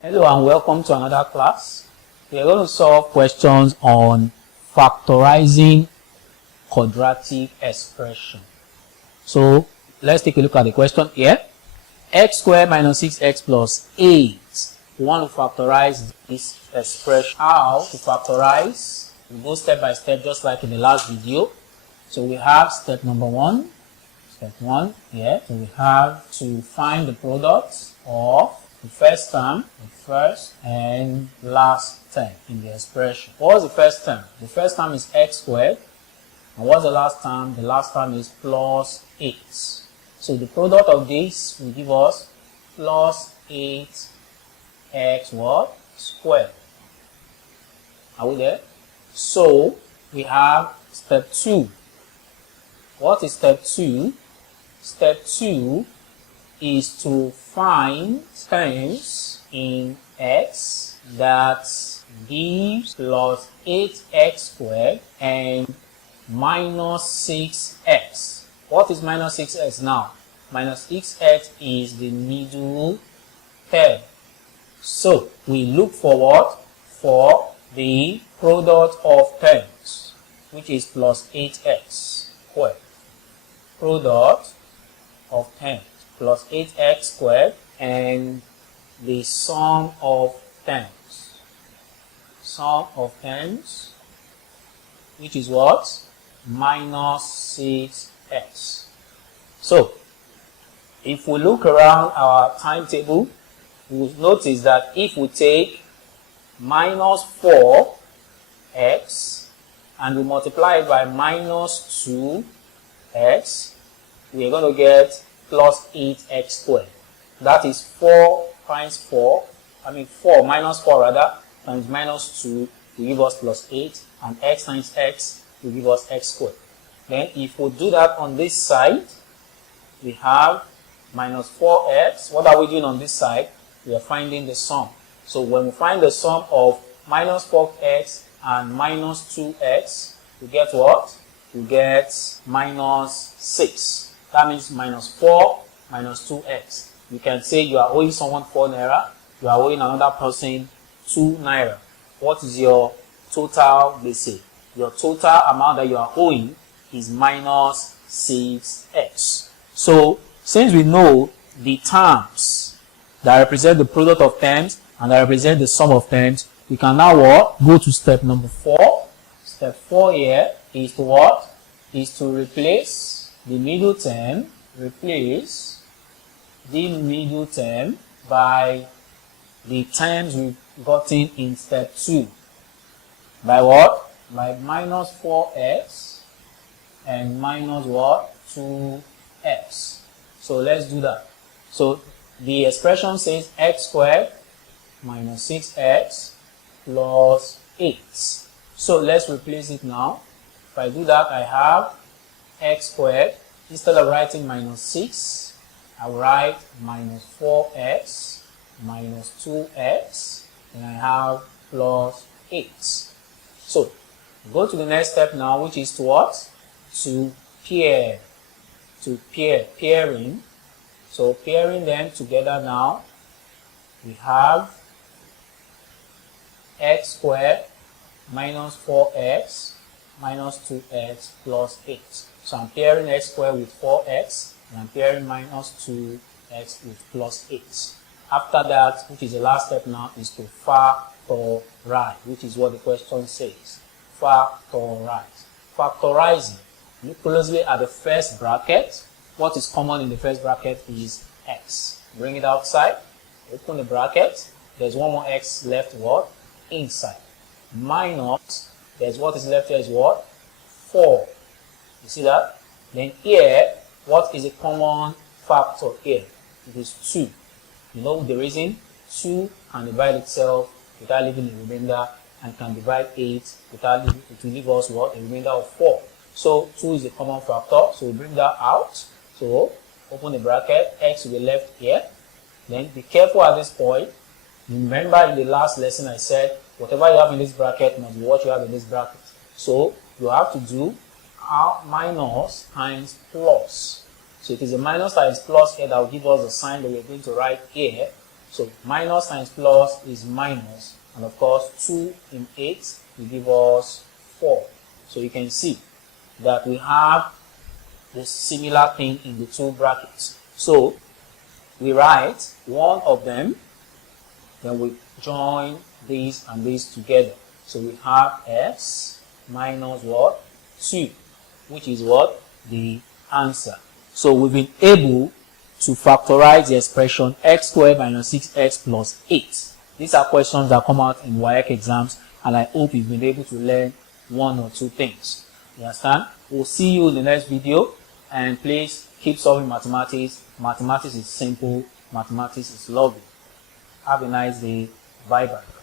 Hello and welcome to another class. We are going to solve questions on factorizing quadratic expression. So let's take a look at the question here. X squared minus 6x plus 8. We want to factorize this expression. How to factorize? We go step by step just like in the last video. So we have step number 1. Step 1 here. So we have to find the product of the first term, the first and last term in the expression. What's the first term? The first term is x squared. And what's the last term? The last term is plus 8. So the product of this will give us plus 8x what? Squared. Are we there? So we have step 2. What is step 2? Step 2 is to find terms in x that gives plus 8x squared and minus 6x. What is minus 6x now? Minus 6x is the middle term. So we look forward for the product of terms, which is plus 8x squared. Product of terms plus 8x squared and the sum of terms. Sum of terms, which is what? Minus 6x. So, if we look around our timetable, we will notice that if we take minus 4x and we multiply it by minus 2x, we are going to get plus 8x squared. That is 4 times 4, 4 minus 4 rather, times minus 2 will give us plus 8, and x times x will give us x squared. Then if we do that on this side, we have minus 4x. What are we doing on this side? We are finding the sum. So when we find the sum of minus 4x and minus 2x, we get what? We get minus 6. That means minus 4 minus 2x. You can say you are owing someone 4 naira, you are owing another person 2 naira. What is your total basic? Your total amount that you are owing is minus 6x. So, since we know the terms that represent the product of terms and that represent the sum of terms, we can now what? Go to step number 4. Step 4 here is to what? Is to replace the middle term, replace the middle term by the terms we've gotten in step 2. By what? By minus 4x and minus what? 2x. So let's do that. So the expression says x squared minus 6x plus 8. So let's replace it now. If I do that, I have x squared. Instead of writing minus 6, I write minus 4x minus 2x, and I have plus 8. So, go to the next step now, which is to what? To pair. Pairing. So, pairing them together now, we have x squared minus 4x minus 2x plus 8. So I'm pairing x squared with 4x, and I'm pairing minus 2x with plus 8. After that, which is the last step now, is to factorize, which is what the question says. Factorize. Factorizing. Look closely at the first bracket. What is common in the first bracket is x. Bring it outside. Open the bracket. There's one more x left, what? Inside. Minus, there's what is left here is what? 4. You see that? Then here, what is a common factor here? It is 2. You know the reason? 2 can divide itself without leaving a remainder, and can divide 8 without leaving, it will leave us what? A remainder of 4. So 2 is a common factor, so we bring that out. So open the bracket, x will be left here. Then be careful at this point. Remember in the last lesson I said, whatever you have in this bracket must be what you have in this bracket. So you have to do minus times plus. So it is a minus times plus here that will give us the sign that we are going to write here. So minus times plus is minus, and of course 2 in 8 will give us 4. So you can see that we have the similar thing in the two brackets. So we write one of them, then we join these and these together. So we have x minus what? 2, which is what? The answer. So we've been able to factorize the expression x squared minus 6x plus 8. These are questions that come out in WAEC exams, and I hope you've been able to learn one or two things. You understand? We'll see you in the next video, and please keep solving mathematics. Mathematics is simple. Mathematics is lovely. Have a nice day. Bye bye.